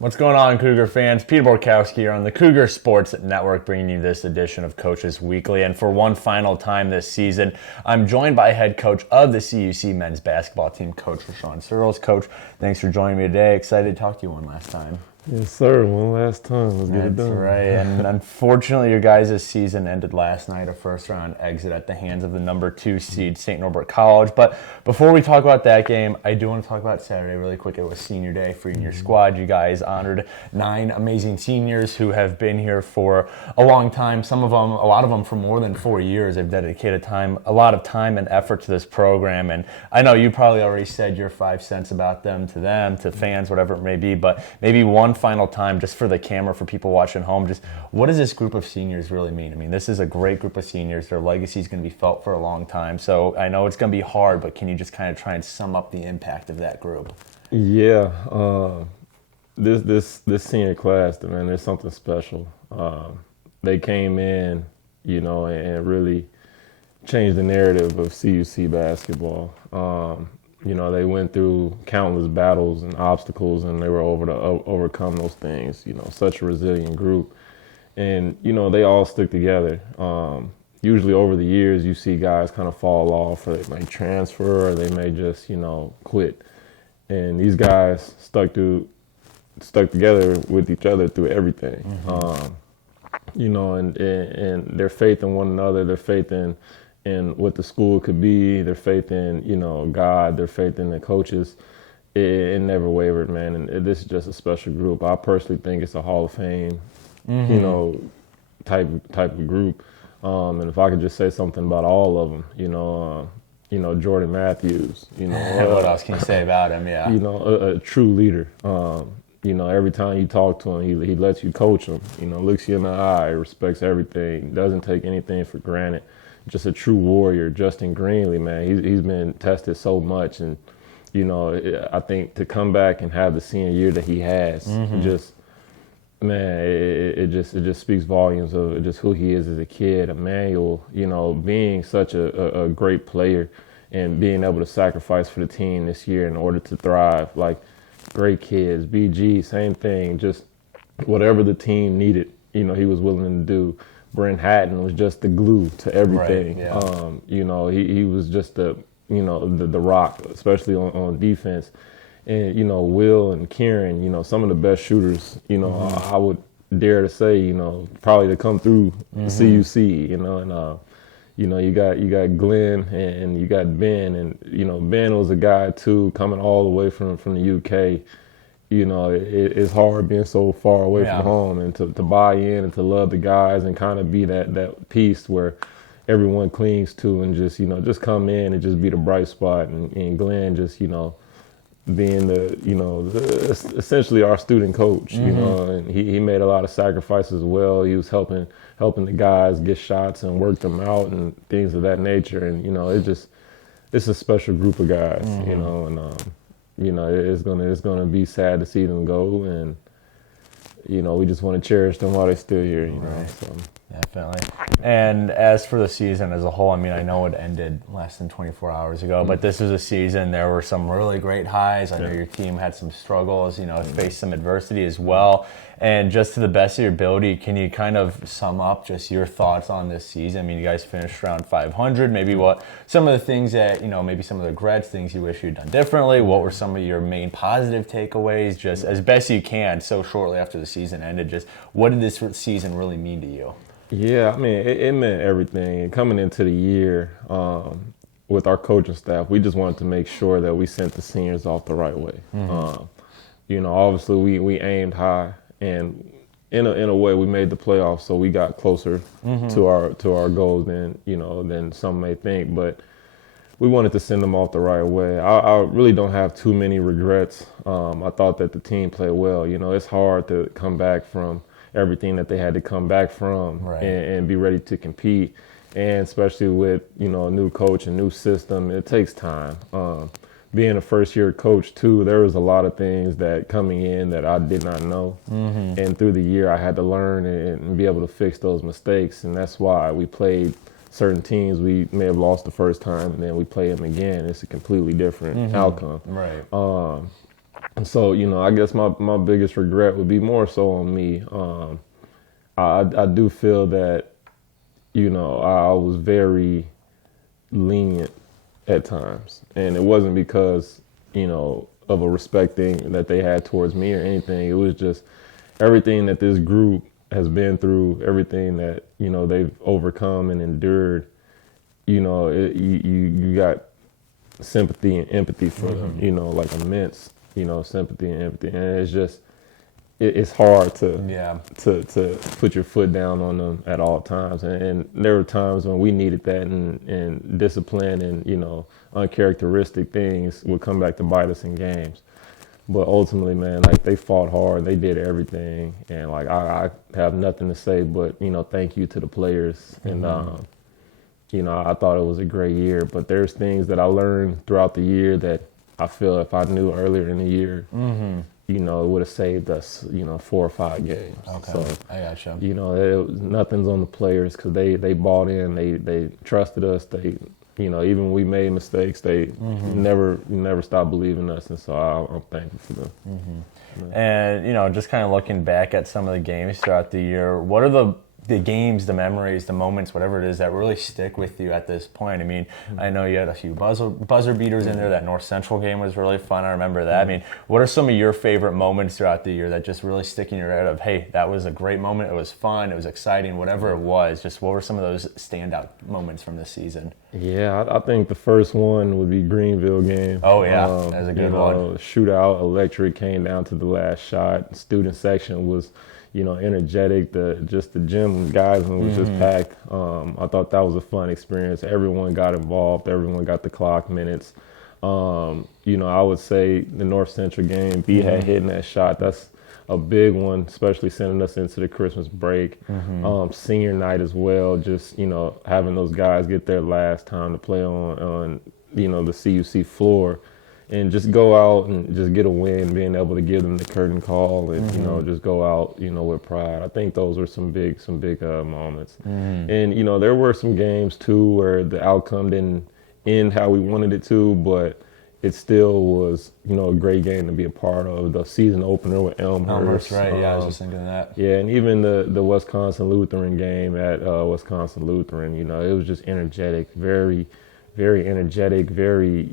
What's going on, Cougar fans? Peter Borkowski here on the Cougar Sports Network, bringing you this edition of Coaches Weekly. And for one final time this season, I'm joined by head coach of the CUC men's basketball team, Coach Surles. Coach, thanks for joining me today. Excited to talk to you one last time. Yes, sir. One last time. Let's get it done. That's right. And unfortunately, your guys' season ended last night, a first-round exit at the hands of the number 2 seed, St. Norbert College. But before we talk about that game, I do want to talk about Saturday really quick. It was senior day for your squad. You guys honored 9 amazing seniors who have been here for a long time. Some of them, a lot of them for more than 4 years. They've dedicated a lot of time and effort to this program. And I know you probably already said your 5 cents about them, to fans, whatever it may be. But maybe one final time, just for the camera, for people watching home, just what does this group of seniors really mean? I mean, this is a great group of seniors. Their legacy is going to be felt for a long time. So I know it's going to be hard, but can you just kind of try and sum up the impact of that group? Yeah, this senior class, man, there's something special. They came in, and really changed the narrative of CUC basketball. They went through countless battles and obstacles, and they were able to overcome those things. Such a resilient group. And, they all stick together. Usually over the years, you see guys kind of fall off, or they may transfer, or they may just, quit. And these guys stuck together with each other through everything. And their faith in one another, their faith in what the school could be, their faith in, God, their faith in the coaches, it never wavered, man. And this is just a special group. I personally think it's a Hall of Fame, type of group. And if I could just say something about all of them, Jordan Matthews, what else can you say about him? Yeah. A true leader. Every time you talk to him, he lets you coach him, looks you in the eye, respects everything, doesn't take anything for granted. Just a true warrior. Justin Greenlee, man, he's been tested so much, and I think to come back and have the senior year that he has, it just speaks volumes of just who he is as a kid. Emmanuel, being such a great player and being able to sacrifice for the team this year in order to thrive. Like, great kids. BG, same thing. Just whatever the team needed, he was willing to do. Brent Hatton was just the glue to everything. Right, yeah. He was just the rock, especially on defense. And, Will and Kieran, some of the best shooters, I would dare to say, probably to come through CUC, and, you got Glenn and you got Ben, and, Ben was a guy too, coming all the way from the UK. It's hard being so far away from home, and to buy in and to love the guys and kind of be that piece where everyone clings to, and just come in and just be the bright spot. And Glenn just, being essentially our student coach, and he made a lot of sacrifices as well. He was helping the guys get shots and work them out and things of that nature. And, it's a special group of guys, it's gonna be sad to see them go, and we just want to cherish them while they're still here. Right. So. Definitely. And as for the season as a whole, I mean, I know it ended less than 24 hours ago, but this was a season. There were some really great highs. I know your team had some struggles, faced some adversity as well. And just to the best of your ability, can you kind of sum up just your thoughts on this season? I mean, you guys finished around 500. Maybe what some of the things that, maybe some of the regrets, things you wish you'd done differently. What were some of your main positive takeaways, just as best you can, so shortly after the season ended? Just what did this season really mean to you? Yeah, I mean, it meant everything. And coming into the year with our coaching staff, we just wanted to make sure that we sent the seniors off the right way. Obviously we aimed high, and in a way we made the playoffs, so we got closer to our goals than some may think. But we wanted to send them off the right way. I really don't have too many regrets. I thought that the team played well. It's hard to come back from everything that they had to come back from, right, and be ready to compete. And especially with, a new coach, a new system, it takes time. Being a first-year coach, too, there was a lot of things that coming in that I did not know. And through the year, I had to learn and be able to fix those mistakes. And that's why we played certain teams we may have lost the first time, and then we play them again. It's a completely different outcome. Right. And so, I guess my biggest regret would be more so on me. I do feel that, I was very lenient at times. And it wasn't because, of a respect thing that they had towards me or anything. It was just everything that this group has been through, everything that, they've overcome and endured, you got sympathy and empathy for them, like immense, sympathy and empathy. And it's just, it's hard to put your foot down on them at all times. And there were times when we needed that, and discipline and, uncharacteristic things would come back to bite us in games. But ultimately, man, like, they fought hard, they did everything. And like, I have nothing to say but, thank you to the players. And, I thought it was a great year, but there's things that I learned throughout the year that I feel if I knew earlier in the year, it would have saved us, 4 or 5 games. Okay, so, I gotcha. Nothing's on the players because they bought in, they trusted us. They, even when we made mistakes, they never stopped believing us, and so I'm thankful for them. And just kind of looking back at some of the games throughout the year, what are the games, the memories, the moments, whatever it is, that really stick with you at this point? I mean, I know you had a few buzzer beaters in there. That North Central game was really fun. I remember that. I mean, what are some of your favorite moments throughout the year that just really stick in your head of, hey, that was a great moment, it was fun, it was exciting, whatever it was? Just what were some of those standout moments from this season? Yeah, I think the first one would be Greenville game. Oh, yeah, that was a good one. Shootout, electric, came down to the last shot. Student section was energetic. The gym guys was just packed. I thought that was a fun experience. Everyone got involved. Everyone got the clock minutes. I would say the North Central game, B had hitting that shot. That's a big one, especially sending us into the Christmas break. Senior night as well. Just having those guys get their last time to play on the CUC floor. And just go out and just get a win, being able to give them the curtain call and, just go out, with pride. I think those were some big moments. And, there were some games too where the outcome didn't end how we wanted it to, but it still was, a great game to be a part of. The season opener with Elmhurst. Right, yeah, I was just thinking of that. Yeah, and even the Wisconsin Lutheran game at Wisconsin Lutheran, it was just energetic, very energetic, very,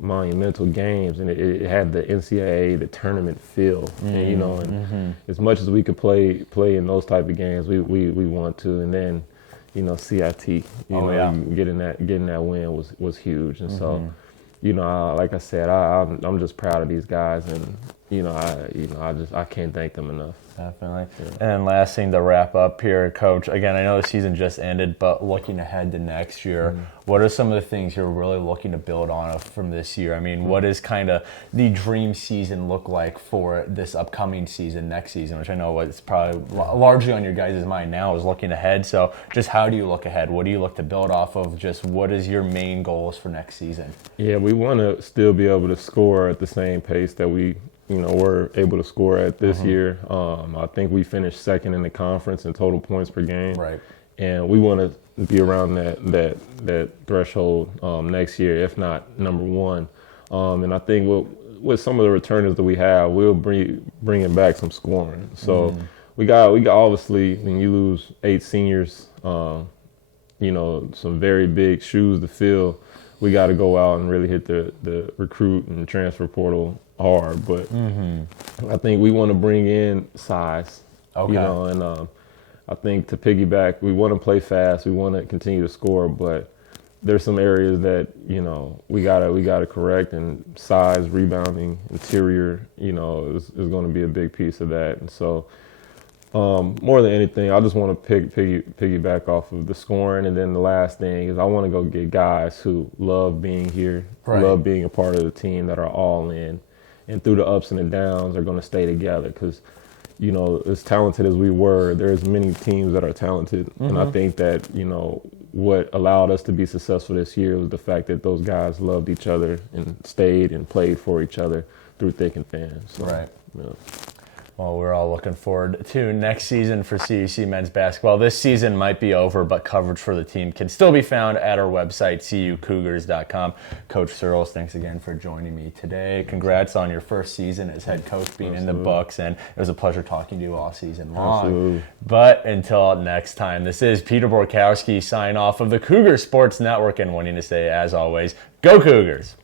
monumental games. And it had the NCAA, the tournament feel. And, as much as we could play in those type of games, we want to. And then, CIT, getting that win was huge. And so, like I said, I'm just proud of these guys, and I can't thank them enough. Definitely. Yeah. And then last thing to wrap up here, Coach. Again, I know the season just ended, but looking ahead to next year, what are some of the things you're really looking to build on from this year? I mean, what does kind of the dream season look like for this upcoming season, next season, which I know it's probably largely on your guys' mind now is looking ahead. So just how do you look ahead? What do you look to build off of? Just what is your main goals for next season? Yeah, we want to still be able to score at the same pace that we we're able to score at this year. I think we finished second in the conference in total points per game. Right. And we want to be around that threshold next year, if not number one. And I think with some of the returners that we have, we'll bringing back some scoring. So we got obviously, when you lose 8 seniors, some very big shoes to fill. We got to go out and really hit the recruit and transfer portal hard, but I think we want to bring in size, and I think to piggyback, we want to play fast, we want to continue to score, but there's some areas that we gotta correct, and size, rebounding, interior, is going to be a big piece of that. And so more than anything, I just want to piggyback off of the scoring. And then the last thing is I want to go get guys who love being here, love being a part of the team, that are all in. And through the ups and the downs, are going to stay together. Because, as talented as we were, there's many teams that are talented. And I think that, what allowed us to be successful this year was the fact that those guys loved each other and stayed and played for each other through thick and thin. So, right. Yeah. Well, we're all looking forward to next season for CUC men's basketball. This season might be over, but coverage for the team can still be found at our website, cucougars.com. Coach Surles, thanks again for joining me today. Congrats on your first season as head coach, being in the books, and it was a pleasure talking to you all season long. Absolutely. But until next time, this is Peter Borkowski signing off of the Cougar Sports Network and wanting to say, as always, go Cougars!